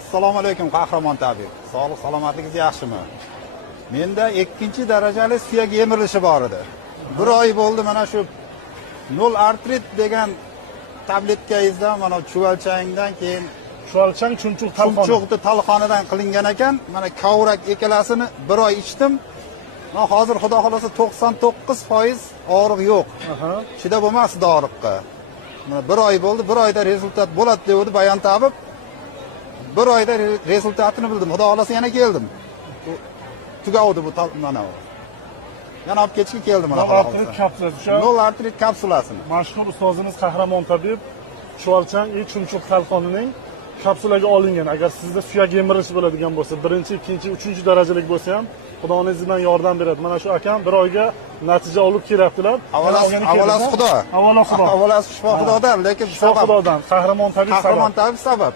Assalomu alaykum Qahramon tabib. Sog'lik salomatligingiz yaxshimi? Menda 2-darajali suyak yemirilishi bor edi. 1 oy bo'ldi mana shu nol artrit degan tabletkangizdan mana chuvalchangdan keyin Chuvalchang chumchuq talqoni. chumchuqni talqonidan qilingan ekan. Mana kavrak ekalasini 1 oy ichdim. Men hozir xudo xolasa 99% og'riq yo'q. Chidab bo'lmasdi og'riqqa. Mana 1 oy bo'ldi, 1 oyda rezultat bo'ladi dedi bayon tabib. 1 oyda rezultatini bildim. Xudo xolasa yana keldim. Tugavdi bu mana. Yana olib ketishga keldim mana. Nol artrit kapsulasi. Nol artrit kapsulasini. Mashhur ustozimiz Qahramon tabib chuvalchang chumchuq talqonining kapsulaga olingan. Agar sizda suyak yemirish bo'ladigan bo'lsa, 1-3-darajalik bo'lsa ham Xudoning iznidan yordam beradi. Mana shu akam 1 oyga natija olib kelyaptilar. Avvalasi Xudo. Avvalo Xudo. Avvalasi shifo Xudodan, lekin Shifo Xudodan. Qahramon tabib sabab. Qahramon tabib sabab.